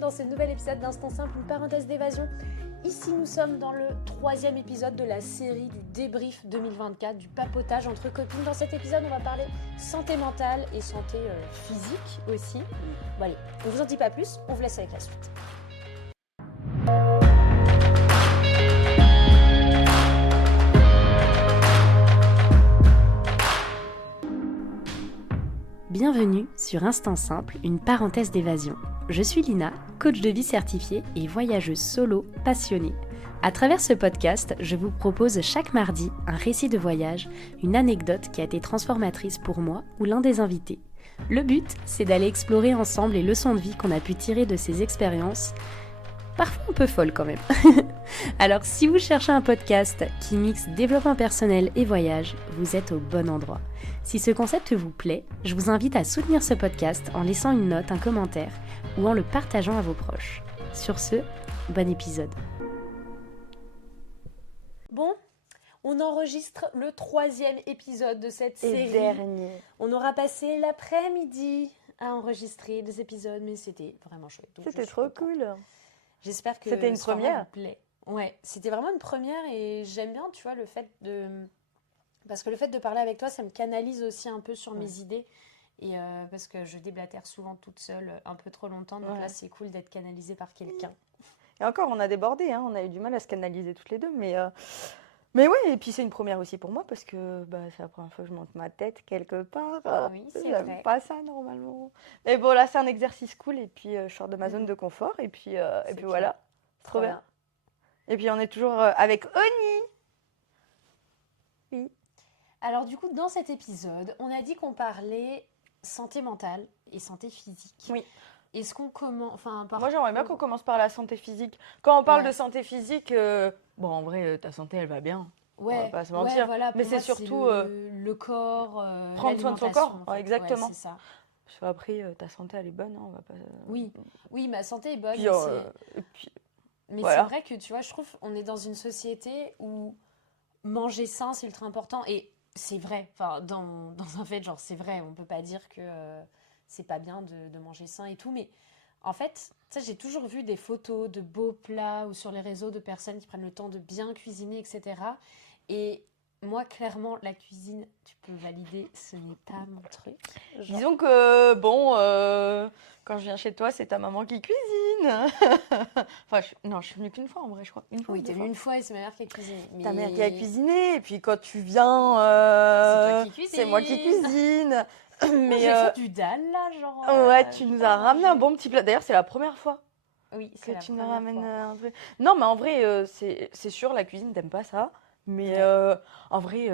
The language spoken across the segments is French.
dans ce nouvel épisode d'Instant Simple, une parenthèse d'évasion. Ici, nous sommes dans le 3e épisode de la série du débrief 2024, du papotage entre copines. Dans cet épisode, on va parler santé mentale et santé physique aussi. Bon allez, on vous en dit pas plus, on vous laisse avec la suite. Bienvenue sur Instant Simple, une parenthèse d'évasion. Je suis Lina, coach de vie certifiée et voyageuse solo passionnée. À travers ce podcast, je vous propose chaque mardi un récit de voyage, une anecdote qui a été transformatrice pour moi ou l'un des invités. Le but, c'est d'aller explorer ensemble les leçons de vie qu'on a pu tirer de ces expériences, parfois un peu folles quand même. Alors si vous cherchez un podcast qui mixe développement personnel et voyage, vous êtes au bon endroit. Si ce concept vous plaît, je vous invite à soutenir ce podcast en laissant une note, un commentaire ou en le partageant à vos proches. Sur ce, bon épisode. Bon, on enregistre le 3e épisode de cette série. Et dernier. On aura passé l'après-midi à enregistrer des épisodes, mais c'était vraiment chouette. Donc c'était trop cool. J'espère que c'était une première. Vous plaît. Ouais, c'était vraiment une première et j'aime bien, tu vois, le fait de... Parce que le fait de parler avec toi, ça me canalise aussi un peu sur mes idées. Et parce que je déblatère souvent toute seule un peu trop longtemps. Donc là, c'est cool d'être canalisée par quelqu'un. Et encore, on a débordé. Hein, on a eu du mal à se canaliser toutes les deux. Mais ouais, et puis c'est une première aussi pour moi parce que c'est la première fois que je monte ma tête quelque part. Oui, c'est J'aime vrai. pas ça normalement. Mais bon, là, c'est un exercice cool. Et puis, je sors de ma zone de confort. Et puis voilà. Trop bien. Et puis, on est toujours avec Oni. Oui. Alors du coup, dans cet épisode, on a dit qu'on parlait santé mentale et santé physique. Oui. Est-ce qu'on commence... Moi, j'aimerais bien qu'on commence par la santé physique. Quand on parle de santé physique, en vrai, ta santé, elle va bien. Ouais, on va pas se mentir. Voilà, mais c'est moi, surtout... le corps, prendre soin de son corps, en fait. exactement. Ouais, c'est ça. Parce qu'après, ta santé, elle est bonne. Hein, on va pas... Oui, ma santé est bonne. Mais voilà. C'est vrai que, tu vois, je trouve on est dans une société où manger sain, c'est ultra important. Et c'est vrai, dans un fait, genre, c'est vrai, on peut pas dire que c'est pas bien de manger sain et tout, mais en fait, j'ai toujours vu des photos de beaux plats ou sur les réseaux de personnes qui prennent le temps de bien cuisiner, etc. Et moi, clairement, la cuisine, tu peux valider, ce n'est pas mon truc. Disons que, quand je viens chez toi, c'est ta maman qui cuisine. Je suis venue qu'une fois en vrai, je crois. Oui, t'es venue une fois et c'est ma mère qui a cuisiné. Mais... Ta mère qui a cuisiné, et puis quand tu viens, c'est moi qui cuisine. Mais j'ai fait du dalle là, genre. Ouais, tu nous as ramené un bon petit plat. D'ailleurs, c'est la première fois. Oui, que tu nous ramènes un truc. Non, mais en vrai, c'est sûr, la cuisine, t'aimes pas ça. Mais en vrai,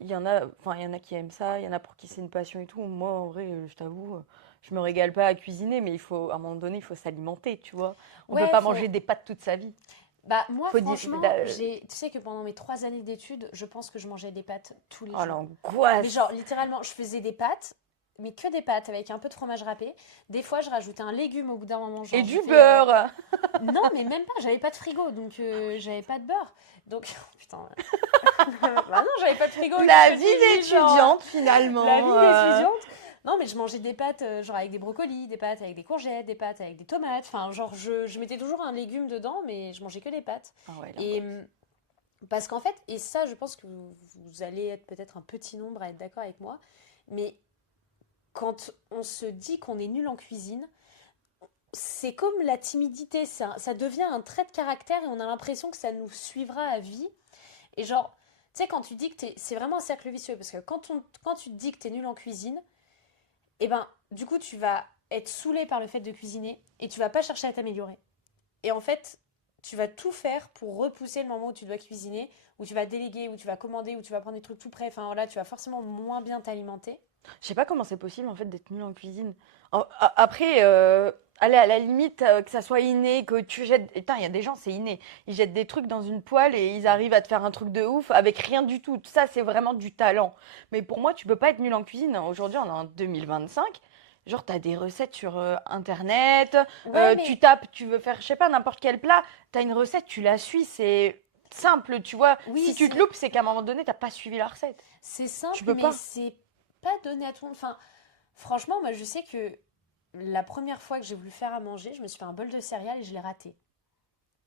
il y en a qui aiment ça, il y en a pour qui c'est une passion et tout. Moi, en vrai, je t'avoue, je me régale pas à cuisiner, mais à un moment donné, il faut s'alimenter, tu vois. On peut pas manger des pâtes toute sa vie. Moi, franchement, tu sais que pendant mes 3 années d'études, je pense que je mangeais des pâtes tous les jours. Oh, l'angoisse! Mais genre, littéralement, je faisais des pâtes, mais que des pâtes avec un peu de fromage râpé. Des fois, je rajoutais un légume au bout d'un moment. Genre, et du beurre! Non, mais même pas, j'avais pas de frigo, donc j'avais pas de beurre. Donc, putain. Non, j'avais pas de frigo. La vie d'étudiante, finalement. La vie d'étudiante. Non, mais je mangeais des pâtes genre avec des brocolis, des pâtes avec des courgettes, des pâtes avec des tomates. Enfin, genre, je mettais toujours un légume dedans, mais je mangeais que des pâtes. Ah ouais, et parce qu'en fait, et ça, je pense que vous allez être peut-être un petit nombre à être d'accord avec moi, mais quand on se dit qu'on est nul en cuisine, c'est comme la timidité, ça devient un trait de caractère et on a l'impression que ça nous suivra à vie. Et genre, tu sais, quand tu dis que c'est vraiment un cercle vicieux, parce que quand tu te dis que t'es nul en cuisine, et du coup, tu vas être saoulé par le fait de cuisiner et tu vas pas chercher à t'améliorer. Et en fait, tu vas tout faire pour repousser le moment où tu dois cuisiner, où tu vas déléguer, où tu vas commander, où tu vas prendre des trucs tout prêts. Enfin, là, tu vas forcément moins bien t'alimenter. Je sais pas comment c'est possible, en fait, d'être nul en cuisine. Après, allez, à la limite, que ça soit inné, que tu jettes... Putain, il y a des gens, c'est inné. Ils jettent des trucs dans une poêle et ils arrivent à te faire un truc de ouf avec rien du tout. Ça, c'est vraiment du talent. Mais pour moi, tu peux pas être nul en cuisine. Aujourd'hui, on est en 2025. Genre, t'as des recettes sur Internet. Tu tapes, tu veux faire, je sais pas, n'importe quel plat. T'as une recette, tu la suis, c'est... simple, tu vois. Oui, si tu te loupes, c'est qu'à un moment donné, t'as pas suivi la recette. C'est simple, tu peux mais pas. c'est pas donné à tout le monde. Enfin, franchement, moi, je sais que la première fois que j'ai voulu faire à manger, je me suis fait un bol de céréales et je l'ai raté.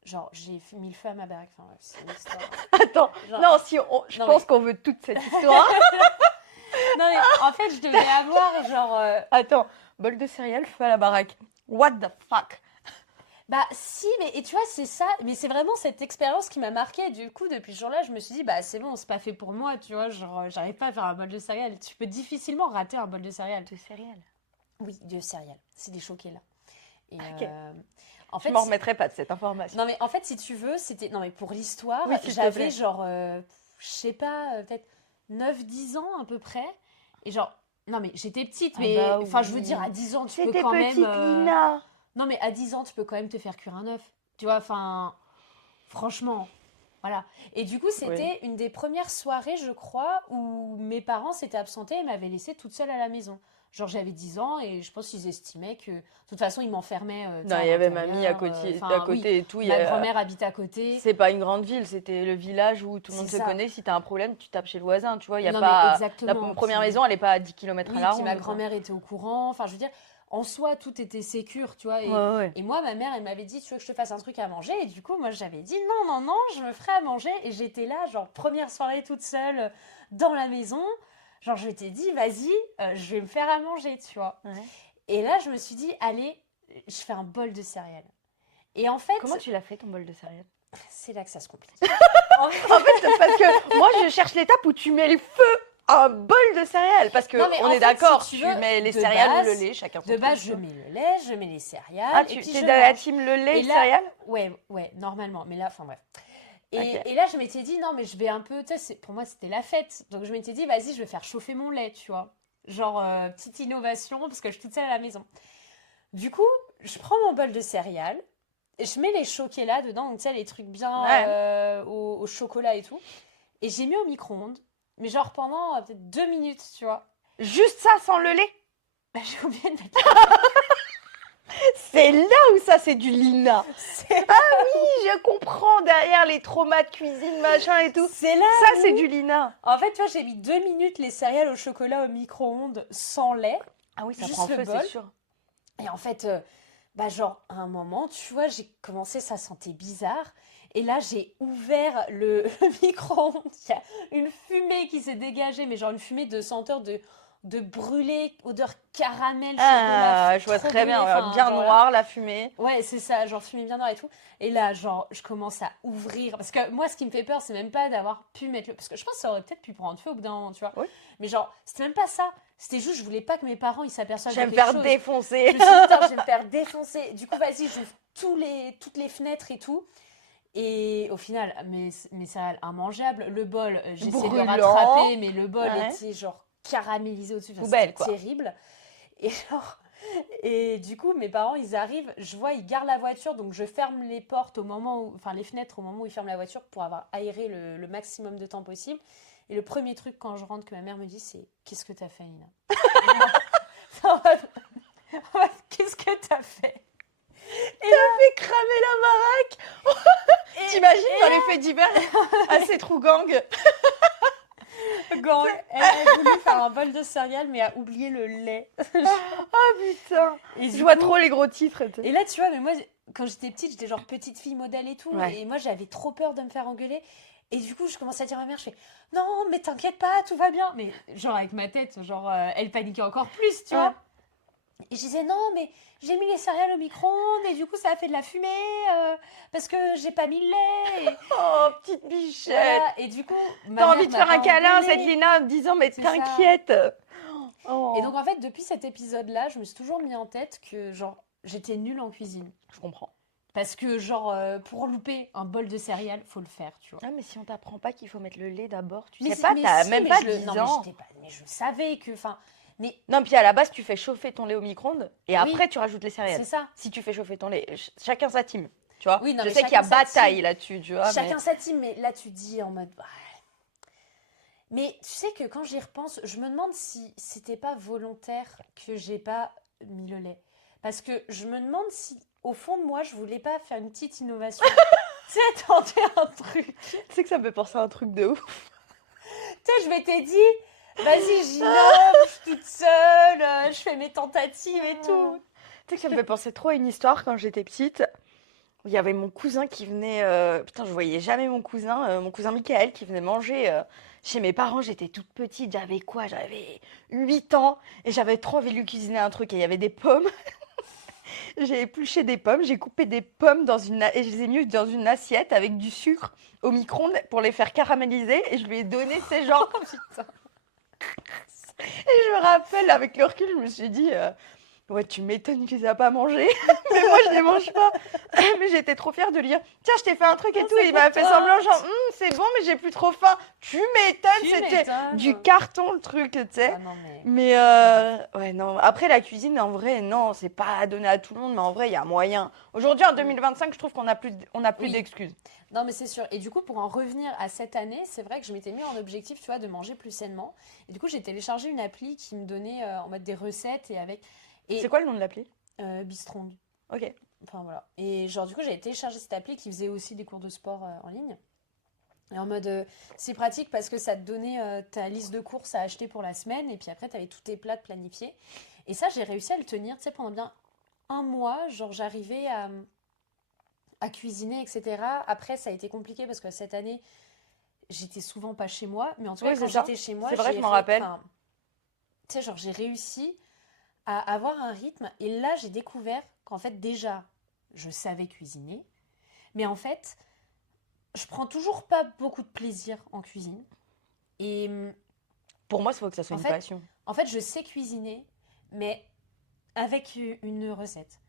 Genre, j'ai mis le feu à ma baraque. Enfin, bref, c'est une histoire. Attends, Genre- non, je Non, pense qu'on veut toute cette histoire. Non, mais en fait, je devais avoir genre. Attends, bol de céréales, feu à la baraque. What the fuck? Bah, si, mais et tu vois, c'est ça. Mais c'est vraiment cette expérience qui m'a marquée. Et du coup, depuis ce jour-là, je me suis dit, bah, c'est bon, c'est pas fait pour moi, tu vois. Genre, j'arrive pas à faire un bol de céréales. Tu peux difficilement rater un bol de céréales. De céréales. Oui, de céréales. C'est des choqués là. Et Ok. en Je fait, m'en remettrai pas de cette information. non, mais en fait, si tu veux, c'était. Non, mais pour l'histoire, Oui, s'il te j'avais plaît. genre, je sais pas, peut-être 9-10 ans à peu près. Et genre, non, mais j'étais petite, Ah mais. bah Enfin, je veux oui. dire, à 10 ans, tu peux C'était quand petite même. Lina. Non, mais à 10 ans, tu peux quand même te faire cuire un œuf. Tu vois, enfin, franchement, voilà. Et du coup, c'était une des premières soirées, je crois, où mes parents s'étaient absentés et m'avaient laissée toute seule à la maison. Genre, j'avais 10 ans et je pense qu'ils estimaient que, de toute façon, ils m'enfermaient. Tu sais, Non, à il y avait l'intérieur, mamie à côté, enfin, oui, et tout. ma grand-mère habite à côté. C'est pas une grande ville, c'était le village où tout le monde C'est se ça. connaît. Si t'as un problème, tu tapes chez le voisin, tu vois. Il y a Non, pas... mais exactement. La première Puis- maison, elle est pas à 10 km Oui, à la puis ronde. ma quoi. grand-mère était au courant. Enfin, je veux dire, en soi, tout était sécure, tu vois. Ouais. Et moi, ma mère, elle m'avait dit, tu veux que je te fasse un truc à manger? Et du coup, moi, j'avais dit, non, non, non, je me ferai à manger. Et j'étais là, genre, première soirée toute seule dans la maison. Genre, je t'ai dit, vas-y, je vais me faire à manger, tu vois. Ouais. Et là, je me suis dit, allez, je fais un bol de céréales. Et en fait, Comment tu l'as fait ton bol de céréales? c'est là que ça se complique. En fait, parce que moi, je cherche l'étape où tu mets le feu à un bol de céréales. Parce que Non, mais on en est fait, d'accord, si tu tu veux, mets les de céréales ou base- le lait, chacun son De truc, base, tu je vois. mets le lait, je mets les céréales. Ah, et tu puis es je dans la mange. team le lait Et là- céréales? Ouais, normalement. Mais là, enfin bref. Et, Ok. et là, je m'étais dit, non, mais je vais un peu, tu sais, pour moi, c'était la fête. Donc, je m'étais dit, vas-y, je vais faire chauffer mon lait, tu vois. Genre, petite innovation, parce que je suis toute seule à la maison. Du coup, je prends mon bol de céréales, et je mets les choqués là dedans, donc tu sais, les trucs bien Ouais. au chocolat et tout. Et j'ai mis au micro-ondes, mais genre pendant peut-être 2 minutes, tu vois. Juste ça, sans le lait? Bah, j'ai oublié de mettre. C'est là où ça, c'est du Lina. C'est Oui, je comprends, derrière les traumas de cuisine, machin et tout. c'est là. Ça, c'est du Lina. En fait, tu vois, j'ai mis 2 minutes les céréales au chocolat au micro-ondes sans lait. Ah oui, ça Juste prend le feu, bol. c'est sûr. Et en fait, bah genre, à un moment, tu vois, j'ai commencé, ça sentait bizarre. Et là, j'ai ouvert le micro-ondes. Il y a une fumée qui s'est dégagée, mais genre une fumée de senteur de brûlé, odeur caramel, chocolat. Ah, je vois trop très bien, brûlé, enfin, bien genre là. noir, la fumée. Ouais, c'est ça, genre fumée bien noire et tout. Et là, genre, je commence à ouvrir. Parce que moi, ce qui me fait peur, c'est même pas d'avoir pu mettre le. Parce que je pense que ça aurait peut-être pu prendre feu au bout d'un moment, tu vois. Oui. Mais genre, c'était même pas ça. C'était juste, je voulais pas que mes parents ils s'aperçoivent Je vais de me quelque faire chose. défoncer. Je me suis dit, putain, je vais me faire défoncer. Du coup, vas-y, j'ouvre toutes les fenêtres et tout. Et au final, mes céréales immangeables. Le bol, j'essaie de le Brûlant. rattraper, mais le bol Ouais. était genre caramélisé au-dessus. Enfin, Poubelle, c'était quoi. terrible. Et genre, et du coup, mes parents, ils arrivent, je vois, ils garent la voiture, donc je ferme les portes au moment où, enfin les fenêtres au moment où ils ferment la voiture pour avoir aéré le maximum de temps possible. Et le premier truc quand je rentre que ma mère me dit, c'est qu'est-ce que t'as fait, Nina? En mode, qu'est-ce que t'as fait? Et là, Fait cramer la baraque. T'imagines dans les faits divers assez trou gang. Gang, elle a voulu faire un bol de céréales, mais a oublié le lait. Ah putain. Et Je du vois coup- trop les gros titres. Et là, tu vois, mais moi, quand j'étais petite, j'étais genre petite fille modèle et tout. Ouais. Et moi, j'avais trop peur de me faire engueuler. Et du coup, je commence à dire à ma mère, je fais, non, mais t'inquiète pas, tout va bien. Mais genre avec ma tête, genre, elle paniquait encore plus, tu Ouais. vois. Et je disais, non, mais j'ai mis les céréales au micro-ondes et du coup, ça a fait de la fumée parce que j'ai pas mis le lait. Et, Oh, petite bichette. voilà. Et du coup, ma T'as mère envie de m'a faire un pas câlin à engueulée. cette Lina en me disant mais C'est ça. t'inquiète. Oh. Et donc, en fait, depuis cet épisode-là, je me suis toujours mis en tête que, genre, j'étais nulle en cuisine. Je comprends. Parce que, genre, pour louper un bol de céréales, faut le faire, tu vois. Ah mais si on t'apprend pas qu'il faut mettre le lait d'abord, tu Mais sais si- pas, mais t'as si, même mais pas je le- 10 non, ans. mais je savais que, enfin, mais Non, puis à la base, tu fais chauffer ton lait au micro-ondes et Oui. après tu rajoutes les c'est céréales. ça. Si tu fais chauffer ton lait, chacun sa team, tu vois. Oui, non, je mais sais qu'il y a chacun sa bataille team. là-dessus, tu vois. Chacun sa team, mais là, tu te dis en mode. Ouais. Mais tu sais que quand j'y repense, je me demande si c'était pas volontaire que j'ai pas mis le lait. Parce que je me demande si, au fond de moi, je voulais pas faire une petite innovation. Tu sais, tenter un truc. Tu sais que ça me fait penser à un truc de ouf. Tu sais, je m'étais dit, vas-y, j'innove, je suis toute seule, je fais mes tentatives et tout. Tu sais que ça me fait penser trop à une histoire quand j'étais petite. Il y avait mon cousin qui venait. Putain, je voyais jamais mon cousin Michael qui venait manger chez mes parents. J'étais toute petite, j'avais quoi? J'avais 8 ans et j'avais trop envie de lui cuisiner un truc. Et il y avait des pommes. J'ai épluché des pommes, j'ai coupé des pommes et je les ai mis dans une assiette avec du sucre au micro-ondes pour les faire caraméliser. Et je lui ai donné ces genres. Putain. Et je me rappelle, avec le recul, je me suis dit. Ouais, tu m'étonnes qu'ils aient pas mangé, mais moi je les mange pas. Mais j'étais trop fière de lui dire, tiens, je t'ai fait un truc et tout. c'est Et il m'a pour fait toi. semblant, genre, c'est bon, mais j'ai plus trop faim. Tu m'étonnes, Tu c'était m'étonnes. du carton le truc, tu sais. Ah non, mais. Mais ouais, non. Après, la cuisine, en vrai, non, c'est pas à donner à tout le monde, mais en vrai, il y a moyen. Aujourd'hui, en 2025, je trouve qu'on a plus Oui. d'excuses. Non, mais c'est sûr. Et du coup, pour en revenir à cette année, c'est vrai que je m'étais mis en objectif, tu vois, de manger plus sainement. Et du coup, j'ai téléchargé une appli qui me donnait en mode des recettes et avec. C'est Et quoi le nom de l'appli? Bistrong. Ok. Enfin voilà. Et genre, du coup, j'avais téléchargé cette appli qui faisait aussi des cours de sport en ligne. Et en mode, c'est pratique parce que ça te donnait ta liste de courses à acheter pour la semaine. Et puis après, tu avais tous tes plats de planifiés. Et ça, j'ai réussi à le tenir, tu sais, pendant bien un mois. Genre, j'arrivais à cuisiner, etc. Après, ça a été compliqué parce que cette année, j'étais souvent pas chez moi. Mais en tout cas, Oui, quand c'est ça. j'étais chez moi, C'est vrai, je m'en rappelle. enfin, tu sais, genre, j'ai réussi à avoir un rythme. Et là, j'ai découvert qu'en fait, déjà, je savais cuisiner. Mais en fait, je prends toujours pas beaucoup de plaisir en cuisine. Et Pour moi, il faut que ça soit en une fait, passion. je sais cuisiner, mais avec une recette.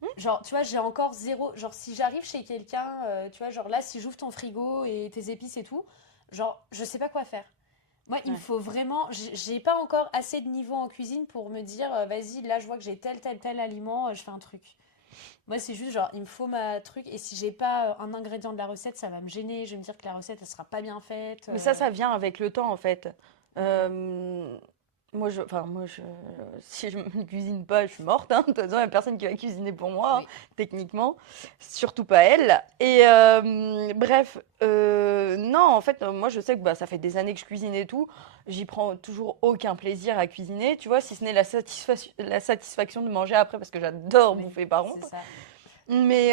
Hmm. Genre, tu vois, j'ai encore zéro. Genre, si j'arrive chez quelqu'un, tu vois, genre là, si j'ouvre ton frigo et tes épices et tout, genre, je sais pas quoi faire. Moi, il me Ouais. faut vraiment. J'ai pas encore assez de niveau en cuisine pour me dire, vas-y, là, je vois que j'ai tel aliment, je fais un truc. Moi, c'est juste genre, il me faut ma truc, et si j'ai pas un ingrédient de la recette, ça va me gêner. Je vais me dire que la recette, elle sera pas bien faite. Mais ça vient avec le temps, en fait. Mm. Euh, si je ne cuisine pas, je suis morte, hein. De toute façon, il n'y a personne qui va cuisiner pour moi, hein, Oui. techniquement. Surtout pas elle. Et bref, non, en fait, moi, je sais que bah, ça fait des années que je cuisine et tout. J'y prends toujours aucun plaisir à cuisiner, tu vois, si ce n'est la satisfaction de manger après, parce que j'adore Oui, bouffer par c'est contre. ça. Mais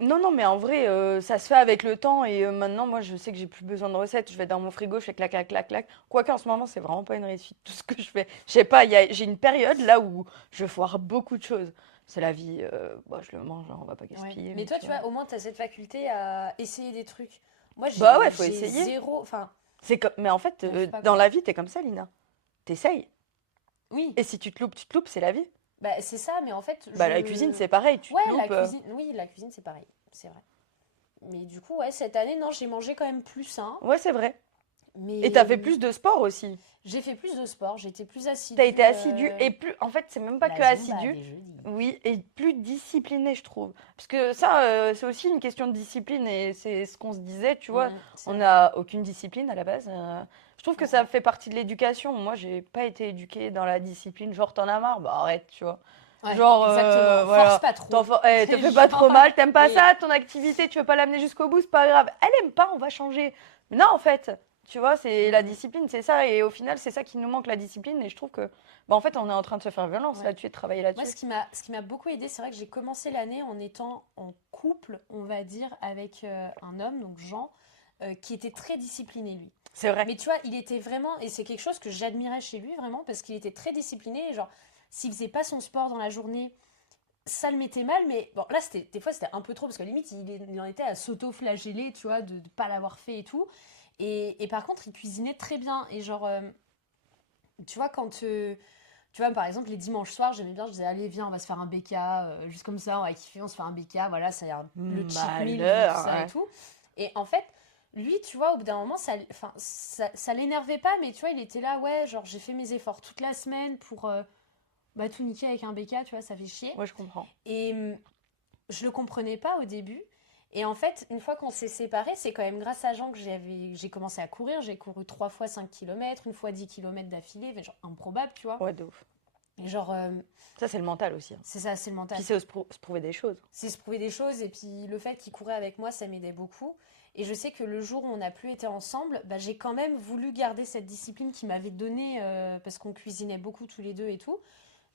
non, non, mais en vrai, ça se fait avec le temps et maintenant, moi, je sais que j'ai plus besoin de recettes. Je vais dans mon frigo, je fais clac, clac, clac, clac. Quoique en ce moment, c'est vraiment pas une réussite tout ce que je fais. Je sais pas, j'ai une période là où je foire beaucoup de choses. C'est la vie, bah, je le mange, hein, on va pas Ouais. gaspiller, Mais mais toi, tu tu vois. vois, au moins, tu as cette faculté à essayer des trucs. Moi, Bah ouais, faut j'ai essayer. zéro. Enfin, Mais en fait, j'arrive pas, dans quoi. la vie, t'es comme ça, Lina. T'essayes. Oui, Et si tu te loupes, c'est la vie. bah, c'est ça, mais en fait, Bah la cuisine, c'est pareil, tu Ouais, te la loupes. cuisine, oui, la cuisine, c'est pareil, c'est vrai. Mais du coup, ouais, cette année, non, j'ai mangé quand même plus sain. Ouais, c'est vrai. Et t'as Mais fait plus de sport aussi. j'ai fait plus de sport, j'ai été plus T'as assidue. été assidu et plus. En fait, c'est même pas que La Zumba assidu, des jeudis. oui, et plus discipliné, je trouve. Parce que ça, c'est aussi une question de discipline et c'est ce qu'on se disait, tu vois. C'est On vrai. n'a aucune discipline à la base. Je trouve que Mm, ça mm. fait partie de l'éducation. Moi, j'ai pas été éduquée dans la discipline. Genre, t'en as marre, bah arrête, tu vois. Ouais, Genre, exactement. Force voilà. pas trop. Te C'est fais pas trop genre. mal, t'aimes pas Oui, ça, ton activité, tu veux pas l'amener jusqu'au bout, c'est pas grave. Elle aime pas, on va changer. Mais non, en fait, tu vois, c'est la mm, discipline, c'est ça. Et au final, c'est ça qui nous manque, la discipline. Et je trouve que, bah, en fait, on est en train de se faire violence ouais. là-dessus, de travailler Moi, là-dessus. ce qui m'a beaucoup aidé, c'est vrai que j'ai commencé l'année en étant en couple, on va dire, avec un homme, donc Jean, qui était très discipliné, lui. C'est vrai. Mais tu vois, il était vraiment, et c'est quelque chose que j'admirais chez lui vraiment, parce qu'il était très discipliné. Et genre, s'il faisait pas son sport dans la journée, ça le mettait mal. Mais bon, là, des fois, c'était un peu trop, parce que limite, il en était à s'auto-flageller, tu vois, de ne pas l'avoir fait et tout. Et par contre, il cuisinait très bien. Et genre, tu vois, tu vois, par exemple, les dimanches soirs, j'aimais bien, je disais, allez, viens, on va se faire un BK, juste comme ça, on va kiffer, on se fait un BK, voilà, ça y est, le cheat meal, tout Malheur, ça et ouais. tout. Et en fait, lui, tu vois, au bout d'un moment, enfin, ça l'énervait pas, mais tu vois, il était là, ouais, genre, j'ai fait mes efforts toute la semaine pour bah, tout niquer avec un BK, tu vois, ça fait chier. Ouais, je comprends. Et je le comprenais pas au début. Et en fait, une fois qu'on s'est séparés, c'est quand même grâce à Jean que j'ai commencé à courir. J'ai couru 3 fois 5 km, une fois 10 km d'affilée, mais genre improbable, tu vois. Ouais, de ouf. Et genre, Ça, c'est le mental aussi, hein. c'est ça, c'est le mental. Puis c'est se prouver des choses. C'est se prouver des choses, et puis le fait qu'il courait avec moi, ça m'aidait beaucoup. Et je sais que le jour où on n'a plus été ensemble, bah, j'ai quand même voulu garder cette discipline qu'il m'avait donnée, parce qu'on cuisinait beaucoup tous les deux et tout.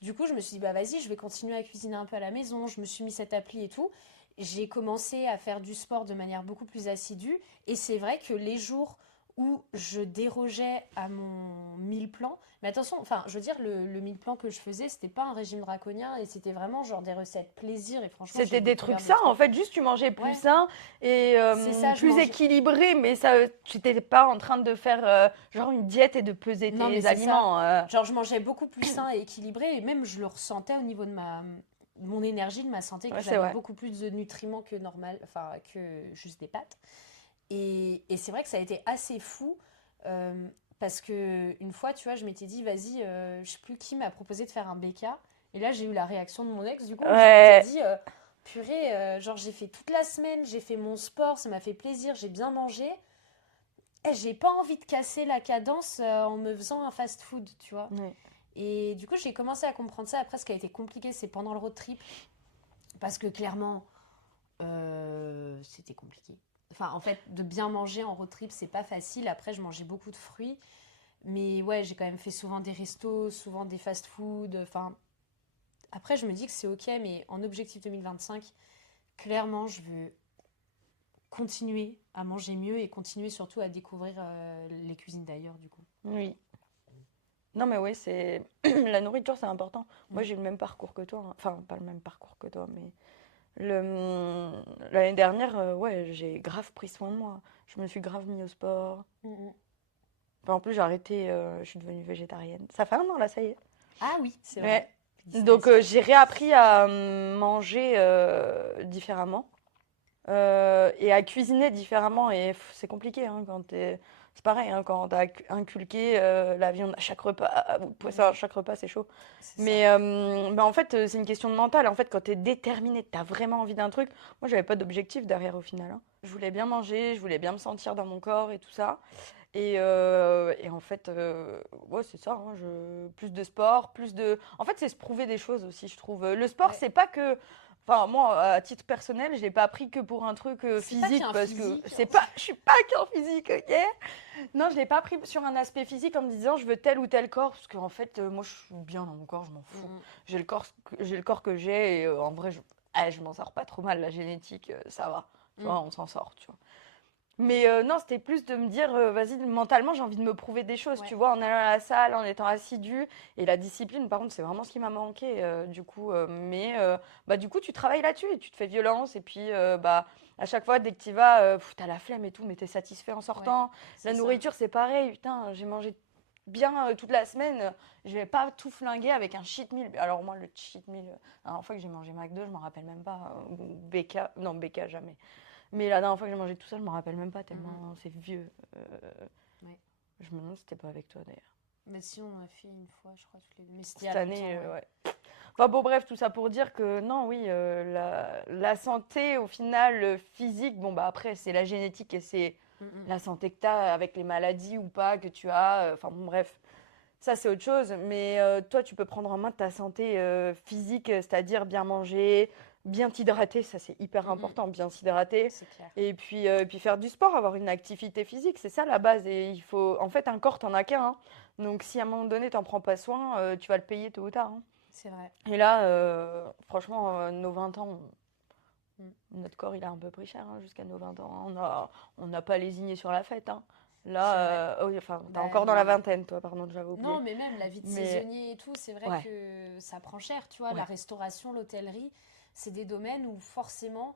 Du coup, je me suis dit, bah vas-y, je vais continuer à cuisiner un peu à la maison. Je me suis mis cette appli et tout. J'ai commencé à faire du sport de manière beaucoup plus assidue. Et c'est vrai que les jours où je dérogeais à mon mille plan, mais attention, enfin, je veux dire, le mille plan que je faisais, c'était pas un régime draconien et c'était vraiment genre des recettes plaisir. Et franchement, j'ai C'était des trucs découvert des sains, en trucs. fait, juste tu mangeais plus Ouais, sain et c'est ça, je plus mangeais. équilibré, mais ça, tu n'étais pas en train de faire genre une diète et de peser Non, mais tes c'est ça. aliments. Genre, je mangeais beaucoup plus sain et équilibré et même je le ressentais au niveau de mon énergie, de ma santé, que Ouais, c'est j'avais vrai. beaucoup plus de nutriments que normal, enfin, que juste des pâtes. Et c'est vrai que ça a été assez fou euh, parce que une fois, tu vois, je m'étais dit, vas-y, je sais plus qui m'a proposé de faire un BK. Et là, j'ai eu la réaction de mon ex, du coup, où je m'étais Ouais, dit, purée, genre, j'ai fait toute la semaine, j'ai fait mon sport, ça m'a fait plaisir, j'ai bien mangé. Et j'ai pas envie de casser la cadence en me faisant un fast-food, tu vois. ouais. Et du coup, j'ai commencé à comprendre ça. Après, ce qui a été compliqué, c'est pendant le road trip. Parce que clairement, c'était compliqué. Enfin, en fait, de bien manger en road trip, c'est pas facile. Après, je mangeais beaucoup de fruits. Mais ouais, j'ai quand même fait souvent des restos, souvent des fast-food. Enfin, après, je me dis que c'est ok, mais en objectif 2025, clairement, je veux continuer à manger mieux et continuer surtout à découvrir les cuisines d'ailleurs, du coup. Oui. Non, mais oui, c'est la nourriture, c'est important. Moi, Mm. j'ai eu le même parcours que toi, hein. Enfin, pas le même parcours que toi, mais l'année dernière, ouais, j'ai grave pris soin de moi. Je me suis grave mis au sport. Mm, mm. Enfin, en plus, j'ai arrêté, je suis devenue végétarienne. Ça fait un an, là, ça y est. Ah oui, c'est Ouais. vrai. Donc, Félicitations. j'ai réappris à manger différemment et à cuisiner différemment. Et c'est compliqué hein, quand t'es. C'est pareil, hein, quand t'as inculqué la viande à chaque repas, ou le poisson à Mm, chaque repas, c'est chaud. c'est ça. Mais en fait, c'est une question de mental. En fait, quand t'es déterminé, t'as vraiment envie d'un truc. Moi, j'avais pas d'objectif derrière au final, hein. Je voulais bien manger, je voulais bien me sentir dans mon corps et tout ça. Et en fait, ouais, c'est ça, hein, plus de sport, plus de. En fait, c'est se prouver des choses aussi, je trouve. Le sport, Ouais. c'est pas que. Enfin, moi, à titre personnel, je l'ai pas pris que pour un truc C'est pas physique, qu'un parce que physique. c'est pas. Je suis pas qu'en physique, ok? Non, je l'ai pas pris sur un aspect physique en me disant je veux tel ou tel corps, parce qu'en fait, moi, je suis bien dans mon corps, je m'en fous. Mm, J'ai le corps que j'ai, et en vrai, je m'en sors pas trop mal, la génétique, ça va. Tu mm. vois, on s'en sort, tu vois. Mais non, c'était plus de me dire, vas-y, mentalement, j'ai envie de me prouver des choses, Ouais, tu vois, en allant à la salle, en étant assidue. Et la discipline, par contre, c'est vraiment ce qui m'a manqué, du coup. Bah, du coup, tu travailles là-dessus et tu te fais violence. Et puis, bah, à chaque fois, dès que tu y vas, t'as la flemme et tout, mais t'es satisfait en ouais, sortant. La c'est ça. nourriture, c'est pareil. Putain, j'ai mangé bien toute la semaine. Je vais pas tout flinguer avec un cheat meal. Alors, moi, le cheat meal, la dernière fois que j'ai mangé McDo, je m'en rappelle même pas. Ou BK, non, BK, jamais. Mais la dernière fois que j'ai mangé tout ça, je me rappelle même pas Mm, mm. tellement c'est vieux. Euh, Ouais. je me demande si c'était pas avec toi d'ailleurs. Mais si, on a fait une fois, je crois, toutes les deux. Mais c'était il y Cette a longtemps, année, ouais. ouais. Enfin bon, bref, tout ça pour dire que non, oui, la santé au final physique, bon bah après c'est la génétique et c'est Mm, mm. la santé que tu as avec les maladies ou pas que tu as. Enfin bon, bref, ça c'est autre chose. Mais toi, tu peux prendre en main ta santé physique, c'est-à-dire bien manger, bien t'hydrater, ça c'est hyper Mm, mm. important, bien s'hydrater. C'est clair. Et puis faire du sport, avoir une activité physique, c'est ça la base. Et il faut, en fait, un corps, t'en as qu'un, hein. Donc si à un moment donné, t'en prends pas soin, tu vas le payer tôt ou tard, hein. C'est vrai. Et là, franchement, nos 20 ans, Mm. notre corps, il a un peu pris cher hein, jusqu'à nos 20 ans, hein. On n'a pas lésigné sur la fête, hein. C'est vrai. Là, oui, enfin, t'es Bah, encore dans la vingtaine, toi, pardon, j'avais non, oublié. mais même la vie de Mais saisonnier et tout, c'est vrai ouais, que ça prend cher, tu vois. La ouais, restauration, l'hôtellerie, c'est des domaines où forcément,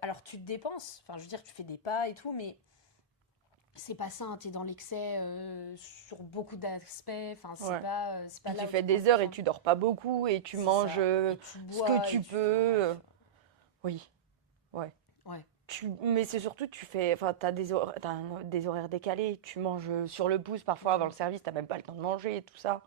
alors tu te dépenses, enfin je veux dire, tu fais des pas et tout, mais c'est pas ça, t'es dans l'excès sur beaucoup d'aspects, enfin ouais. c'est pas Puis tu là où fais tu prends des du heures et temps. tu dors pas beaucoup et tu C'est manges ça. Et tu ce que bois et tu tu... peux. Enfin bref. Oui, ouais. Ouais. Mais c'est surtout, tu fais, enfin, des horaires décalés, tu manges sur le pouce, parfois avant Mm, le service, t'as même pas le temps de manger et tout ça.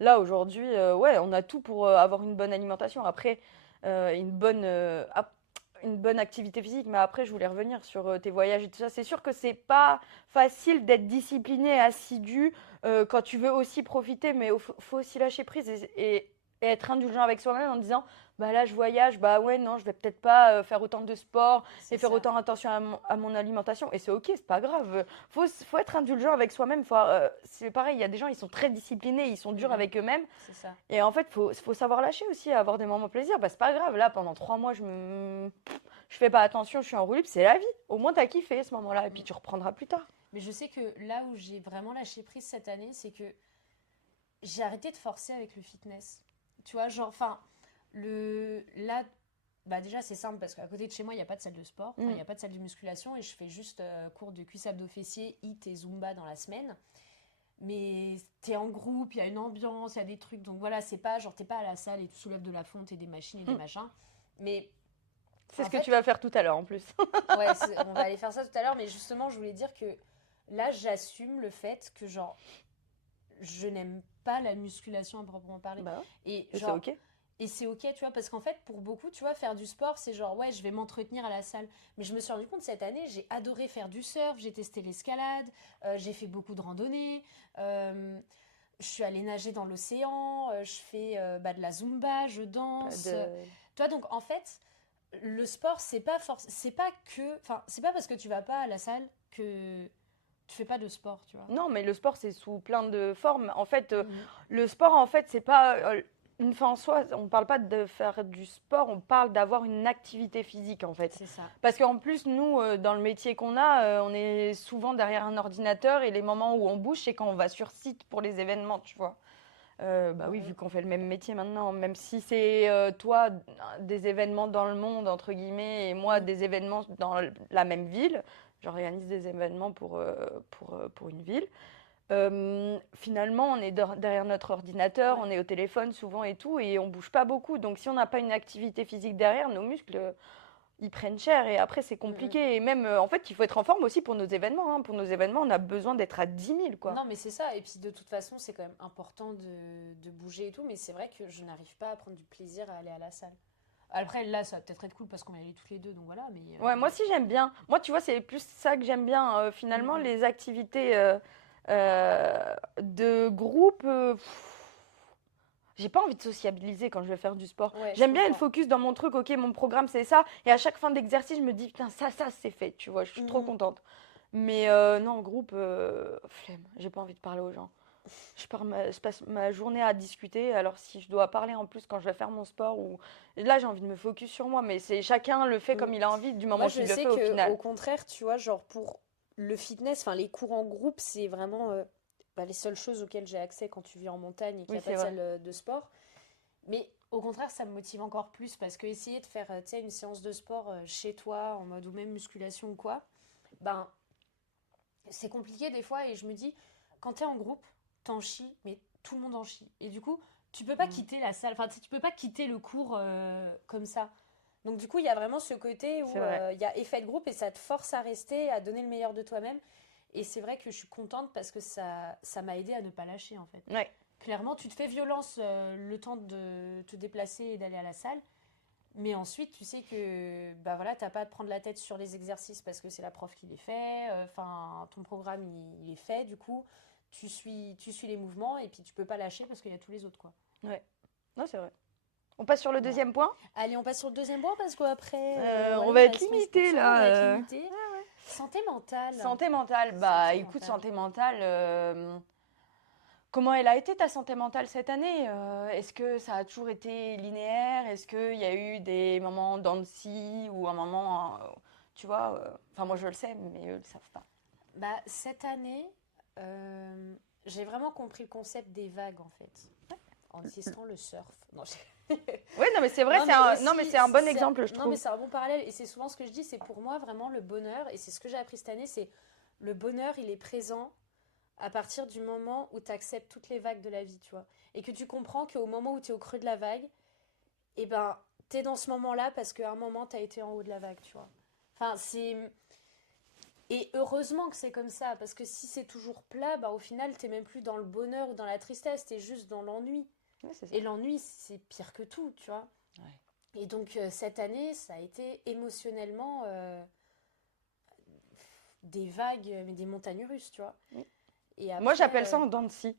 Là, aujourd'hui, ouais, on a tout pour avoir une bonne alimentation. Après, une bonne activité physique. Mais après, je voulais revenir sur tes voyages et tout ça. C'est sûr que c'est pas facile d'être discipliné, assidu quand tu veux aussi profiter, mais faut aussi lâcher prise. Et et être indulgent avec soi-même en disant bah là je voyage, bah ouais non je vais peut-être pas faire autant de sport C'est et faire ça. autant attention à mon alimentation et c'est ok, c'est pas grave. Faut être indulgent avec soi-même. C'est pareil, il y a des gens ils sont très disciplinés, ils sont durs Mhm. avec eux-mêmes C'est ça. et en fait faut savoir lâcher aussi, avoir des moments plaisir. Bah c'est pas grave, là pendant 3 mois je fais pas attention, je suis en roue libre, c'est la vie. Au moins t'as kiffé ce moment-là et puis Mm. tu reprendras plus tard. Mais je sais que là où j'ai vraiment lâché prise cette année, c'est que j'ai arrêté de forcer avec le fitness. Tu vois, genre, enfin, là, bah déjà c'est simple parce qu'à côté de chez moi, il n'y a pas de salle de sport, enfin, il Mm. n'y a pas de salle de musculation et je fais juste cours de cuisse abdos fessiers, HIIT et Zumba dans la semaine. Mais t'es en groupe, il y a une ambiance, il y a des trucs, donc voilà, c'est pas genre t'es pas à la salle et tu soulèves de la fonte et des machines et des Mm. machins. Mais C'est en ce que tu fait, vas faire tout à l'heure en plus. ouais, on va aller faire ça tout à l'heure, mais justement, je voulais dire que là, j'assume le fait que genre je n'aime pas la musculation à proprement parler. Bah ouais, Et et c'est genre, ok. et c'est ok, tu vois, parce qu'en fait, pour beaucoup, tu vois, faire du sport, c'est genre, ouais, je vais m'entretenir à la salle. Mais je me suis rendu compte cette année, j'ai adoré faire du surf, j'ai testé l'escalade, j'ai fait beaucoup de randonnées, je suis allée nager dans l'océan, je fais bah, de la zumba, je danse. De... Tu vois, donc en fait, le sport, c'est pas que, enfin, c'est pas parce que tu vas pas à la salle que tu fais pas de sport, tu vois. Non, mais le sport, c'est sous plein de formes. En fait, Mhm. le sport, en fait, c'est pas une fin en soi. On parle pas de faire du sport, on parle d'avoir une activité physique, en fait. C'est ça. Parce qu'en plus, nous, dans le métier qu'on a, on est souvent derrière un ordinateur et les moments où on bouge, c'est quand on va sur site pour les événements, tu vois. Bah oui, vu Mhm. qu'on fait le même métier maintenant, même si c'est toi des événements dans le monde, entre guillemets, et moi Mhm. des événements dans la même ville, j'organise des événements pour une ville. Finalement, on est derrière notre ordinateur, Ouais. on est au téléphone souvent et tout, et on bouge pas beaucoup. Donc si on n'a pas une activité physique derrière, nos muscles, ils prennent cher et après c'est Mhm. compliqué. Et même, en fait, il faut être en forme aussi pour nos événements, hein. Pour nos événements, on a besoin d'être à 10 000, quoi. Non, mais c'est ça. Et puis de toute façon, c'est quand même important de bouger et tout. Mais c'est vrai que je n'arrive pas à prendre du plaisir à aller à la salle. Après, là, ça va peut-être être cool parce qu'on va y aller toutes les deux. Donc voilà. Mais. Ouais, moi aussi j'aime bien. Moi, tu vois, c'est plus ça que j'aime bien. Finalement, Mhm. les activités de groupe, j'ai pas envie de sociabiliser quand je vais faire du sport. Ouais, je J'aime bien être comprends. focus dans mon truc. Ok, mon programme c'est ça. Et à chaque fin d'exercice, je me dis, putain, ça c'est fait. Tu vois, je suis trop Mhm. contente. Mais non, en groupe, flemme. J'ai pas envie de parler aux gens. Je passe ma journée à discuter. Alors si je dois parler en plus quand je vais faire mon sport ou là j'ai envie de me focus sur moi. Mais c'est chacun le fait Mhm. comme il a envie du Moi, moment je qu'il le sais fait au que au final. contraire, tu vois, genre pour le fitness, enfin les cours en groupe, c'est vraiment bah, les seules choses auxquelles j'ai accès quand tu vis en montagne et qu'il Oui, n'y a pas c'est de vrai. salle de sport. Mais au contraire, ça me motive encore plus parce que essayer de faire, tu sais, une séance de sport chez toi, en mode ou même musculation ou quoi, ben c'est compliqué des fois et je me dis, quand t'es en groupe, t'en chies, mais tout le monde en chie. Et du coup, tu peux pas Mm. quitter la salle, enfin, tu sais, tu peux pas quitter le cours comme ça. Donc du coup, il y a vraiment ce côté C'est où vrai. il y a effet de groupe et ça te force à rester, à donner le meilleur de toi-même. Et c'est vrai que je suis contente parce que ça m'a aidé à ne pas lâcher en fait. Ouais. Clairement, tu te fais violence le temps de te déplacer et d'aller à la salle. Mais ensuite, tu sais que bah voilà, t'as pas à te prendre la tête sur les exercices parce que c'est la prof qui les fait. Enfin, ton programme il est fait. Du coup, tu suis les mouvements et puis tu peux pas lâcher parce qu'il y a tous les autres quoi. Ouais. Non, c'est vrai. On passe sur le Voilà. deuxième point. Allez, on passe sur le deuxième point parce qu'après, On voilà, va il être reste 11 limité on va être là. limité. Santé mentale. Santé mentale. Bah Santé écoute, mentale. santé mentale. Comment elle a été ta santé mentale cette année? Est-ce que ça a toujours été linéaire? Est-ce qu'il y a eu des moments dents de scie ou un moment, tu vois? Enfin, moi je le sais, mais eux le savent pas. Bah, cette année, j'ai vraiment compris le concept des vagues en fait. En testant le surf. Non, Oui, non, mais c'est vrai, non, mais non, mais aussi, c'est un bon exemple, je non, mais trouve. c'est un bon parallèle. Et c'est souvent ce que je dis, c'est pour moi vraiment le bonheur. Et c'est ce que j'ai appris cette année, c'est le bonheur, il est présent à partir du moment où tu acceptes toutes les vagues de la vie, tu vois. Et que tu comprends qu'au moment où tu es au creux de la vague, eh ben, tu es dans ce moment-là parce qu'à un moment, tu as été en haut de la vague, tu vois. Enfin, c'est... Et heureusement que c'est comme ça, parce que si c'est toujours plat, bah, au final, t'es même plus dans le bonheur ou dans la tristesse, t'es juste dans l'ennui. Ouais, c'est ça. Et l'ennui, c'est pire que tout, tu vois. Ouais. Et donc, cette année, ça a été émotionnellement des vagues, mais des montagnes russes, tu vois. Oui. Et Moi, après, j'appelle ça en dents de scie.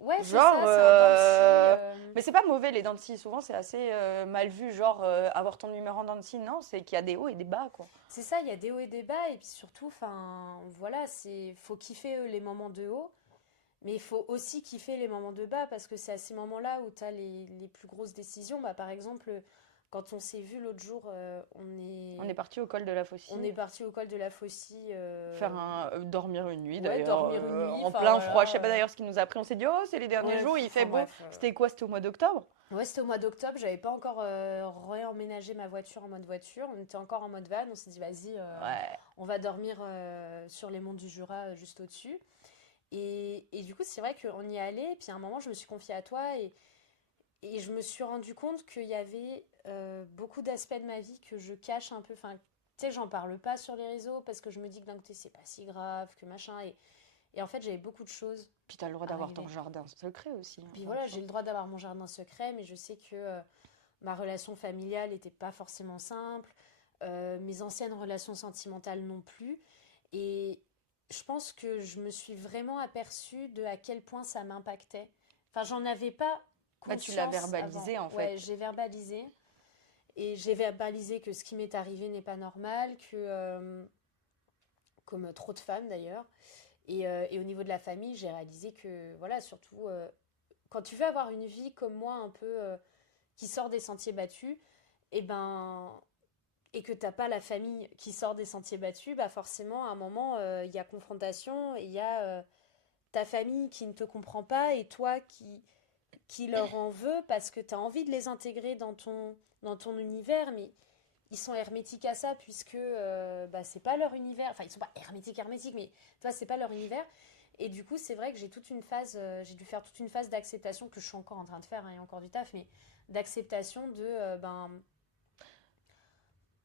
Ouais, c'est Genre, ça, c'est un dents de scie. mais c'est pas mauvais les dents de scie. Souvent, c'est assez mal vu. Genre, avoir ton numéro en dents de scie, non, c'est qu'il y a des hauts et des bas, quoi. C'est ça, il y a des hauts et des bas, et puis surtout, enfin, voilà, faut kiffer les moments de haut, mais il faut aussi kiffer les moments de bas, parce que c'est à ces moments-là où tu as les plus grosses décisions. Bah, par exemple, quand on s'est vu l'autre jour, On est parti au col de la on Faucille. est parti au col de la Faucille. Dormir une nuit Ouais, d'ailleurs, dormir une nuit, en enfin plein froid. Je voilà. sais pas d'ailleurs ce qui nous a pris. On s'est dit, oh, c'est les derniers Ouais, jours, il fait enfin beau. bref. C'était quoi? C'était au mois d'octobre? Ouais, c'était au mois d'octobre, j'avais pas encore réemménagé ma voiture en mode voiture, on était encore en mode van, on s'est dit vas-y, Ouais. on va dormir sur les monts du Jura juste au-dessus. Et du coup, c'est vrai qu'on y allait, puis à un moment, je me suis confiée à toi et je me suis rendu compte qu'il y avait beaucoup d'aspects de ma vie que je cache un peu. Enfin, tu sais, j'en parle pas sur les réseaux parce que je me dis que d'un côté, c'est pas si grave, que machin. Et en fait, j'avais beaucoup de choses Puis t'as le droit à d'avoir ton régler. jardin secret aussi, hein, Puis en voilà, j'ai soi. le droit d'avoir mon jardin secret, mais je sais que ma relation familiale n'était pas forcément simple, mes anciennes relations sentimentales non plus. Et je pense que je me suis vraiment aperçue de à quel point ça m'impactait. Enfin, j'en avais pas Bah, tu l'as conscience avant. verbalisé en Ouais, fait. j'ai verbalisé. Et j'ai verbalisé que ce qui m'est arrivé n'est pas normal, comme trop de femmes d'ailleurs. Et au niveau de la famille, j'ai réalisé que, voilà, surtout, quand tu veux avoir une vie comme moi, un peu qui sort des sentiers battus, et ben, et que t'as pas la famille qui sort des sentiers battus, bah forcément, à un moment, il y a confrontation, et il y a ta famille qui ne te comprend pas, et toi qui leur en veux parce que tu as envie de les intégrer dans ton univers, mais ils sont hermétiques à ça puisque bah, c'est pas leur univers. Enfin, ils sont pas hermétiques, mais tu vois, c'est pas leur univers. Et du coup, c'est vrai que j'ai dû faire toute une phase d'acceptation que je suis encore en train de faire, hein, il y a encore du taf, mais d'acceptation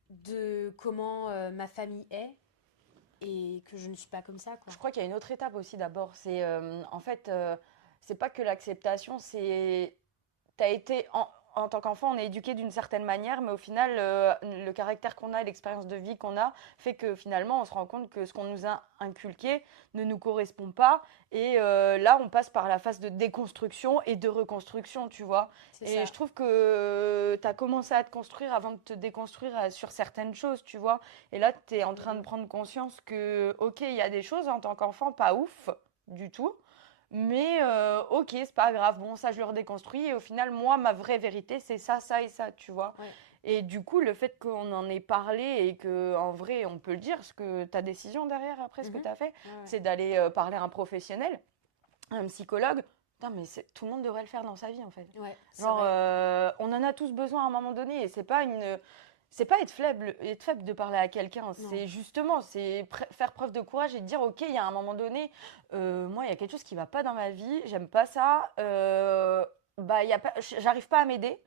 de comment ma famille est et que je ne suis pas comme ça, quoi. Je crois qu'il y a une autre étape aussi d'abord. C'est en fait, c'est pas que l'acceptation, c'est t'as été en tant qu'enfant, on est éduqué d'une certaine manière, mais au final, le caractère qu'on a et l'expérience de vie qu'on a fait que finalement, on se rend compte que ce qu'on nous a inculqué ne nous correspond pas. Et là, on passe par la phase de déconstruction et de reconstruction, tu vois. C'est Et ça. je trouve que tu as commencé à te construire avant de te déconstruire sur certaines choses, tu vois. Et là, tu es en train de Mhm. prendre conscience que, ok, il y a des choses en tant qu'enfant pas ouf du tout. Mais ok, c'est pas grave. Bon, ça, je le redéconstruis. Et au final, moi, ma vraie vérité, c'est ça, ça et ça, tu vois. Ouais. Et du coup, le fait qu'on en ait parlé et que en vrai, on peut le dire, ce que ta décision derrière, après, ce que Mhm. tu as fait, Ouais, ouais. c'est d'aller parler à un professionnel, un psychologue. Putain, mais tout le monde devrait le faire dans sa vie, en fait. Ouais, c'est Genre, vrai. on en a tous besoin à un moment donné. Et c'est pas être faible de parler à quelqu'un, Non. c'est justement, faire preuve de courage et dire, ok, il y a un moment donné, moi, il y a quelque chose qui va pas dans ma vie, j'aime pas ça, bah, j'arrive pas à m'aider.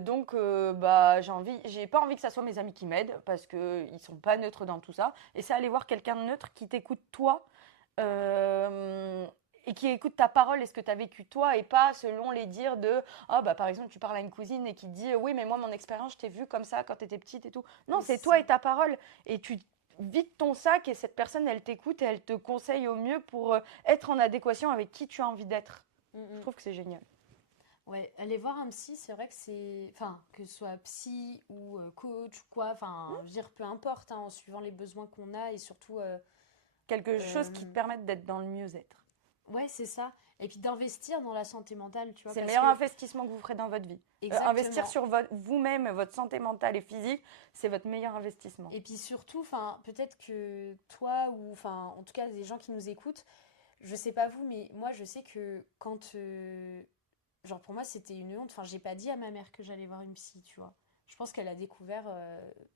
Donc, bah, j'ai pas envie que ça soit mes amis qui m'aident parce que ils sont pas neutres dans tout ça. Et c'est aller voir quelqu'un de neutre qui t'écoute toi euh, et qui écoute ta parole et ce que tu as vécu toi et pas selon les dires de ah bah par exemple tu parles à une cousine et qui te dit oui mais moi mon expérience je t'ai vue comme ça quand tu étais petite et tout. Non, Oui, c'est c'est toi ça. et ta parole et tu vides ton sac et cette personne elle t'écoute et elle te conseille au mieux pour être en adéquation avec qui tu as envie d'être. Je Mhm. trouve que c'est génial. Ouais, aller voir un psy, c'est vrai que c'est. Enfin, que ce soit psy ou coach ou quoi, enfin, je veux dire, peu importe, hein, en suivant les besoins qu'on a et surtout. Quelque chose qui te Euh, permette d'être dans le mieux-être. ouais, c'est ça. Et puis d'investir dans la santé mentale, tu vois, C'est le parce meilleur que. investissement que vous ferez dans votre vie. Investir Exactement. sur vous-même, votre santé mentale et physique, c'est votre meilleur investissement. Et puis surtout, enfin, peut-être que toi ou, enfin, en tout cas, les gens qui nous écoutent, je sais pas vous, mais moi, je sais que quand. Genre, pour moi, c'était une honte. Enfin, j'ai pas dit à ma mère que j'allais voir une psy, tu vois. Je pense qu'elle a découvert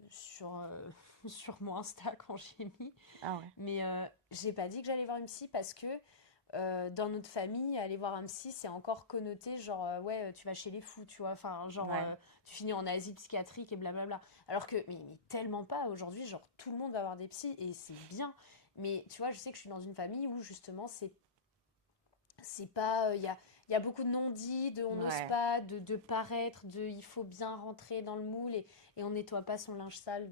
sur mon Insta quand j'ai mis. Ah ouais. Mais j'ai pas dit que j'allais voir une psy parce que dans notre famille, aller voir un psy, c'est encore connoté genre ouais, tu vas chez les fous, tu vois. Enfin, genre Ouais. tu finis en asile psychiatrique et blablabla. Alors que, mais tellement pas. Aujourd'hui, genre tout le monde va voir des psys et c'est bien. Mais tu vois, je sais que je suis dans une famille où justement c'est pas. Il y a beaucoup de non-dits, de on n'ose Ouais. pas, de paraître, de il faut bien rentrer dans le moule et on nettoie pas son linge sale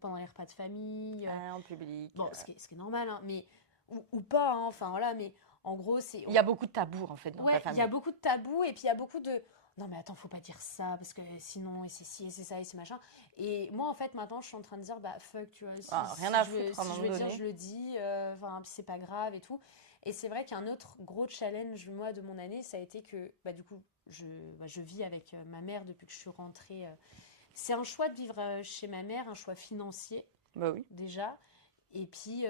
pendant les repas de famille. En public. Bon, ce qui est normal, hein, mais, ou pas, hein, enfin voilà, mais En gros, c'est... Il y a beaucoup de tabous, en fait, dans ta Ouais, il famille. y a beaucoup de tabous et puis il y a beaucoup de non mais attends, faut pas dire ça parce que sinon et c'est ci et c'est ça et c'est machin. Et moi en fait maintenant je suis en train de dire bah fuck, tu vois, Rien à je veux, foutre à un si je moment veux dire donné. je le dis, enfin c'est pas grave et tout. Et c'est vrai qu'un autre gros challenge moi de mon année, ça a été que bah du coup je vis avec ma mère depuis que je suis rentrée. C'est un choix de vivre chez ma mère, un choix financier Bah oui. déjà. Et puis,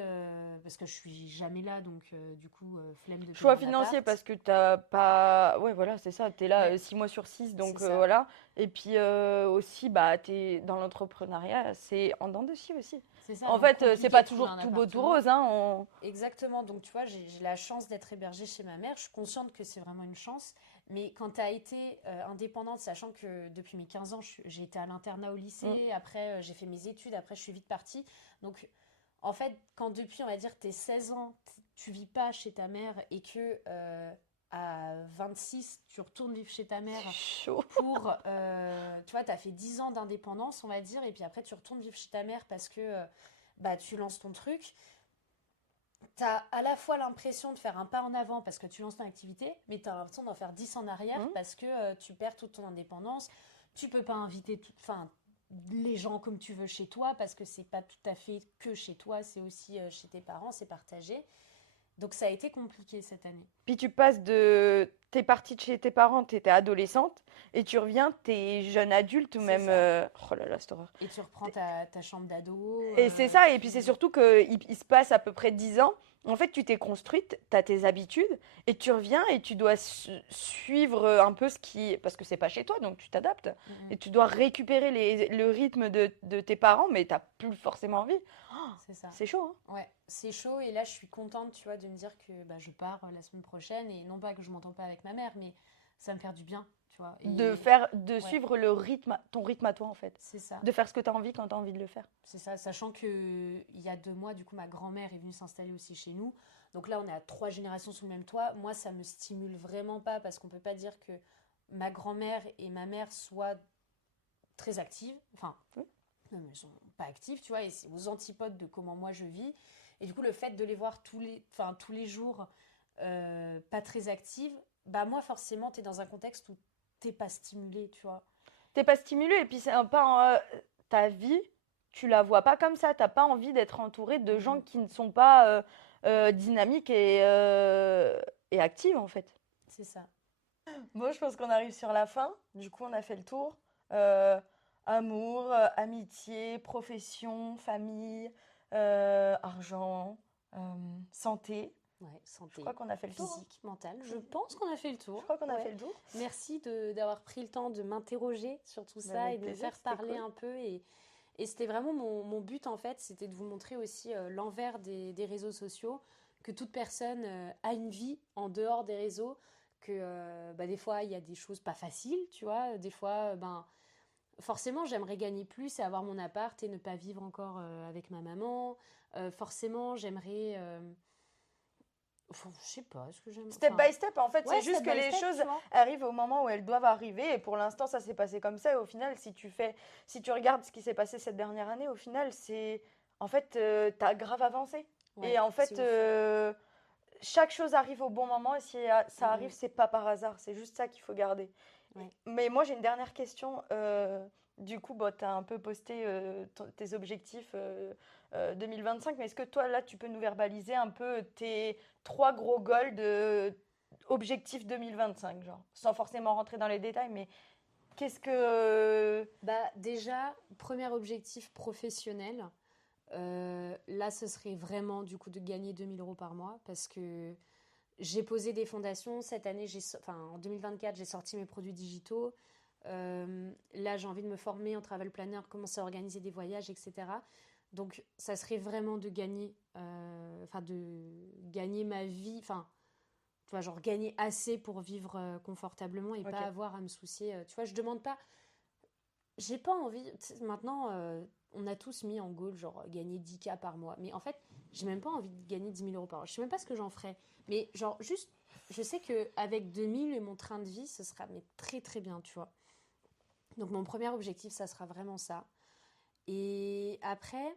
parce que je suis jamais là, donc du coup, flemme de payer Choix un financier appart. parce que t'as pas. Ouais, voilà, c'est ça. T'es là Ouais, 6 mois sur 6, c'est donc ça. voilà. Et puis aussi, bah, t'es dans l'entrepreneuriat, c'est en dents de scie aussi. C'est ça, En donc fait, c'est compliqué pas de trouver toujours un tout beau, tout appartement. rose, hein. Exactement, donc tu vois, j'ai la chance d'être hébergée chez ma mère. Je suis consciente que c'est vraiment une chance. Mais quand tu as été indépendante, sachant que depuis mes 15 ans, j'ai été à l'internat au Mm. lycée, après j'ai fait mes études, après je suis vite partie. Donc en fait, quand depuis, on va dire, tes 16 ans, tu vis pas chez ta mère et que à 26, tu retournes vivre chez ta C'est mère chaud. pour, tu vois, tu as fait 10 ans d'indépendance, on va dire, et puis après tu retournes vivre chez ta mère parce que bah, tu lances ton truc. Tu as à la fois l'impression de faire un pas en avant parce que tu lances ton activité, mais tu as l'impression d'en faire 10 en arrière Mm. parce que tu perds toute ton indépendance. Tu peux pas inviter enfin, les gens comme tu veux chez toi parce que c'est pas tout à fait que chez toi, c'est aussi chez tes parents, c'est partagé. Donc ça a été compliqué cette année. Puis tu passes de. T'es partie de chez tes parents, t'étais adolescente, et tu reviens, t'es jeune adulte ou C'est même. ça. Oh là là, cette horreur. Et tu reprends ta chambre d'ado. Et c'est ça, et puis c'est surtout qu'il se passe à peu près 10 ans. En fait, tu t'es construite, tu as tes habitudes, et tu reviens et tu dois suivre un peu ce qui. Parce que c'est pas chez toi, donc tu t'adaptes. Mhm. Et tu dois récupérer le rythme de tes parents, mais t'as plus forcément envie. Oh, C'est ça. c'est chaud, hein. Ouais, c'est chaud et là je suis contente, tu vois, de me dire que bah, je pars la semaine prochaine et non pas que je m'entends pas avec ma mère, mais ça va me faire du bien, tu vois. Et De ouais, suivre ton rythme à toi, en fait. c'est ça, De faire ce que tu as envie quand tu as envie de le faire. c'est ça. Sachant que il y a 2 mois, du coup, ma grand-mère est venue s'installer aussi chez nous. Donc là, on est à 3 générations sous le même toit. Moi, ça me stimule vraiment pas parce qu'on peut pas dire que ma grand-mère et ma mère soient très actives. Enfin, Oui. non, mais elles sont pas actives, tu vois, et c'est aux antipodes de comment moi je vis. Et du coup, le fait de les voir tous les jours pas très actives, bah moi, forcément, t'es dans un contexte où t'es pas stimulé, tu vois. T'es pas stimulé, et puis c'est un pas. Ta vie, tu la vois pas comme ça. T'as pas envie d'être entouré de gens Mhm. qui ne sont pas dynamiques et actives, en fait. C'est ça. Bon, je pense qu'on arrive sur la fin. Du coup, on a fait le tour. Euh, Amour, amitié, profession, famille, argent, santé. Ouais, Je santé, crois qu'on a fait le tour, hein. physique, mentale. Je pense qu'on a fait le Je tour. crois qu'on a Ouais. fait le tour. Merci d'avoir pris le temps de m'interroger sur tout Mais ça et avec de me plaisir, faire c'était parler cool. un peu. Et c'était vraiment mon but en fait, c'était de vous montrer aussi l'envers des réseaux sociaux, que toute personne a une vie en dehors des réseaux, que bah, des fois il y a des choses pas faciles, tu vois, des fois ben forcément j'aimerais gagner plus et avoir mon appart et ne pas vivre encore avec ma maman. Forcément j'aimerais, enfin, je sais pas, est-ce que j'aime, Step enfin by step, en fait, ouais c'est juste step que by les step, choses tu vois. arrivent au moment où elles doivent arriver. Et pour l'instant, ça s'est passé comme ça. Et au final, si tu regardes ce qui s'est passé cette dernière année, au final, en fait, t'as grave avancé. Et Ouais, en c'est fait, ouf. chaque chose arrive au bon moment. Et si ça arrive, Mhm. c'est pas par hasard. C'est juste ça qu'il faut garder. Ouais. Mais moi, j'ai une dernière question. Du coup, bon, tu as un peu posté tes objectifs 2025, mais est-ce que toi, là, tu peux nous verbaliser un peu tes 3 gros goals de objectifs 2025, genre, sans forcément rentrer dans les détails, mais qu'est-ce que... Bah déjà, premier objectif professionnel, là ce serait vraiment du coup de gagner 2 000 € par mois parce que j'ai posé des fondations. Cette année, enfin, en 2024, j'ai sorti mes produits digitaux. Là, j'ai envie de me former en travel planner, commencer à organiser des voyages, etc. Donc, ça serait vraiment de gagner, enfin, de gagner ma vie, enfin, tu vois, genre gagner assez pour vivre confortablement et pas Ok. avoir à me soucier. Tu vois, je demande pas, j'ai pas envie. Maintenant, on a tous mis en goal, genre, gagner 10K par mois. Mais en fait, j'ai même pas envie de gagner 10 000 € par mois. Je sais même pas ce que j'en ferais. Mais, genre, juste, je sais qu'avec 2 000 et mon train de vie, ce sera mais très très bien, tu vois. Donc, mon premier objectif, ça sera vraiment ça. Et après,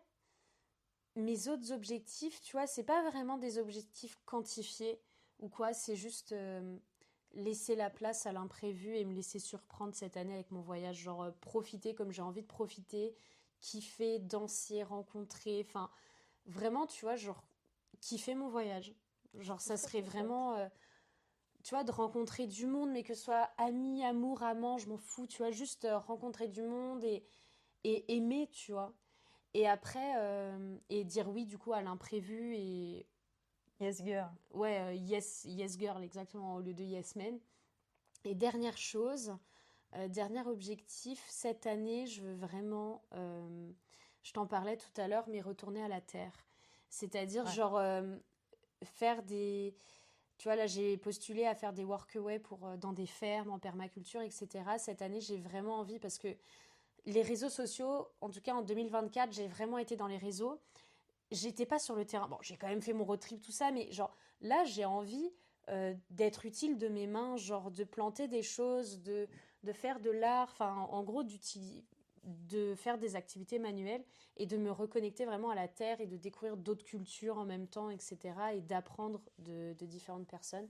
mes autres objectifs, tu vois, c'est pas vraiment des objectifs quantifiés ou quoi, c'est juste laisser la place à l'imprévu et me laisser surprendre cette année avec mon voyage. Genre profiter comme j'ai envie de profiter, kiffer, danser, rencontrer. Enfin, vraiment, tu vois, genre kiffer mon voyage. Genre, ça Ça, serait c'est chouette. vraiment, tu vois, de rencontrer du monde, mais que ce soit amis, amour, amant, je m'en fous, tu vois, juste rencontrer du monde et aimer, tu vois. Et après, et dire oui, du coup, à l'imprévu et Yes, girl. ouais, yes, yes girl, exactement, au lieu de yes man. Et dernière chose, dernier objectif, cette année, je veux vraiment, je t'en parlais tout à l'heure, mais retourner à la terre. C'est-à-dire, Ouais. genre, faire des... Tu vois, là, j'ai postulé à faire des workaway pour, dans des fermes, en permaculture, etc. Cette année, j'ai vraiment envie, parce que les réseaux sociaux, en tout cas en 2024, j'ai vraiment été dans les réseaux. J'étais pas sur le terrain. Bon, j'ai quand même fait mon road trip, tout ça, mais genre, là, j'ai envie d'être utile de mes mains, genre de planter des choses, de faire de l'art, enfin, en gros, de faire des activités manuelles et de me reconnecter vraiment à la terre et de découvrir d'autres cultures en même temps, etc. et d'apprendre de différentes personnes.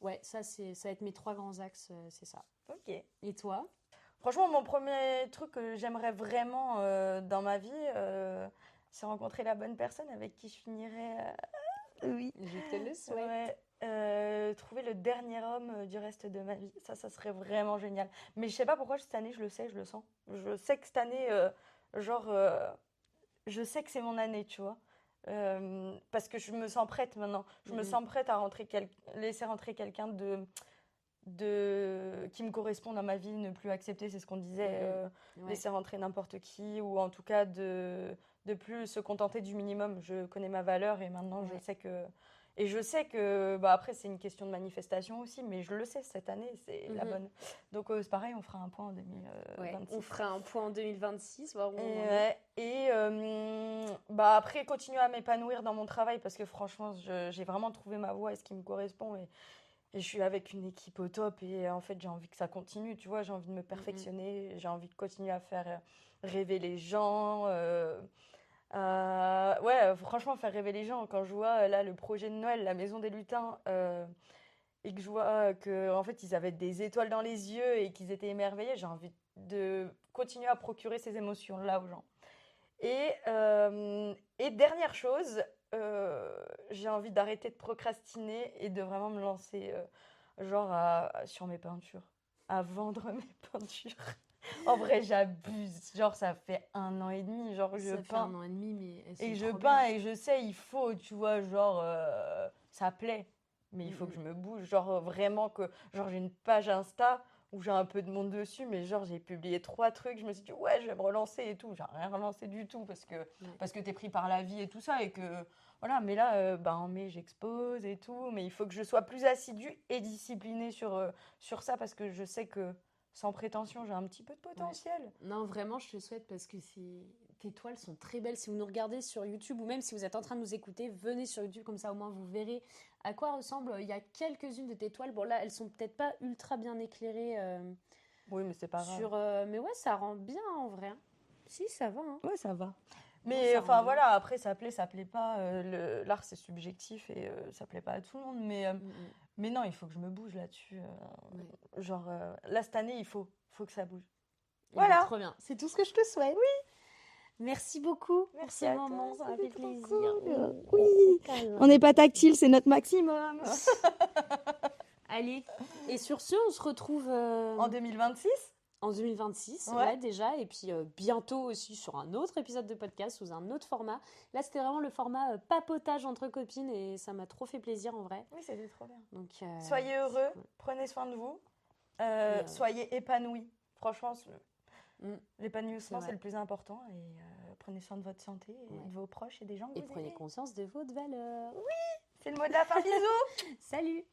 Ouais, ça va être mes 3 grands axes, c'est ça. Ok. Et toi? Franchement, mon premier truc que j'aimerais vraiment dans ma vie, c'est rencontrer la bonne personne avec qui je finirai. Oui. Je te le souhaite. Ouais. Trouver le dernier homme du reste de ma vie. Ça serait vraiment génial. Mais je sais pas pourquoi cette année, je le sais, je le sens. Je sais que cette année, genre, je sais que c'est mon année, tu vois. Parce que je me sens prête maintenant. Je me Mhm. sens prête à laisser rentrer quelqu'un qui me correspond dans ma vie, ne plus accepter, c'est ce qu'on disait, Ouais. laisser rentrer n'importe qui, ou en tout cas de plus se contenter du minimum. Je connais ma valeur et maintenant je Ouais. sais que... Et je sais que, bah après c'est une question de manifestation aussi, mais je le sais, cette année c'est la Mhm. bonne. Donc c'est pareil, on fera un point en Ouais. 2026. On fera un point en 2026, voir où Et, on en est. ouais, bah après, continuer à m'épanouir dans mon travail parce que franchement, j'ai vraiment trouvé ma voie et ce qui me correspond. Et je suis avec une équipe au top et en fait, j'ai envie que ça continue. Tu vois, j'ai envie de me perfectionner, j'ai envie de continuer à faire rêver les gens. Ouais, franchement, faire rêver les gens. Quand je vois là le projet de Noël, la Maison des Lutins, et que je vois que en fait, ils avaient des étoiles dans les yeux et qu'ils étaient émerveillés, j'ai envie de continuer à procurer ces émotions-là aux gens. Et dernière chose, j'ai envie d'arrêter de procrastiner et de vraiment me lancer genre sur mes peintures, à vendre mes peintures. En vrai, j'abuse. Genre, ça fait 1 an et demi, genre je Ça fait peins. 1 an et demi, mais elles Et sont je trop peins belles. et je sais, il faut, tu vois, genre, ça plaît. Mais il faut que Mhm. je me bouge. Genre, vraiment que. Genre, j'ai une page Insta où j'ai un peu de monde dessus, mais genre, j'ai publié 3 trucs. Je me suis dit, ouais, je vais me relancer et tout. J'ai rien relancé du tout Ouais. parce que t'es pris par la vie et tout ça. Et que. Voilà, mais là, bah, en mai, j'expose et tout. Mais il faut que je sois plus assidue et disciplinée sur ça parce que je sais que, sans prétention, j'ai un petit peu de Ouais. potentiel. Non, vraiment, je te le souhaite parce que tes toiles sont très belles. Si vous nous regardez sur YouTube ou même si vous êtes en train de nous écouter, venez sur YouTube, comme ça au moins vous verrez à quoi ressemble. Il y a quelques-unes de tes toiles. Bon, là, elles sont peut-être pas ultra bien éclairées Oui, mais c'est pas grave. mais ouais, ça rend bien en vrai, hein. Si, ça va, hein. Ouais, ça va. Non, Mais ça rend enfin bien. voilà, après ça plaît pas. L'art c'est subjectif et ça plaît pas à tout le monde. Mm, Mais non, il faut que je me bouge là-dessus. ouais. Genre là cette année, faut que ça bouge. Eh ben, Voilà. trop bien. C'est tout ce que je te souhaite. Oui. Merci beaucoup pour Merci ce à toi, moment. Ça m'a c'était fait trop plaisir. cool. Gros Oui. câlin. On n'est pas tactile, c'est notre maximum. Allez. Et sur ce, on se retrouve En 2026? en 2026, Ouais. ouais, déjà. Et puis bientôt aussi sur un autre épisode de podcast sous un autre format. Là, c'était vraiment le format papotage entre copines et ça m'a trop fait plaisir en vrai. Oui, c'était trop bien. Donc, Soyez c'est heureux, cool. prenez soin de vous, Et, soyez épanouis. Franchement, mm, c'est l'épanouissement vrai. c'est le plus important et prenez soin de votre santé et Ouais. de vos proches et des gens que Et vous prenez aimez. conscience de votre valeur. C'est le mot de la fin, bisous! Salut!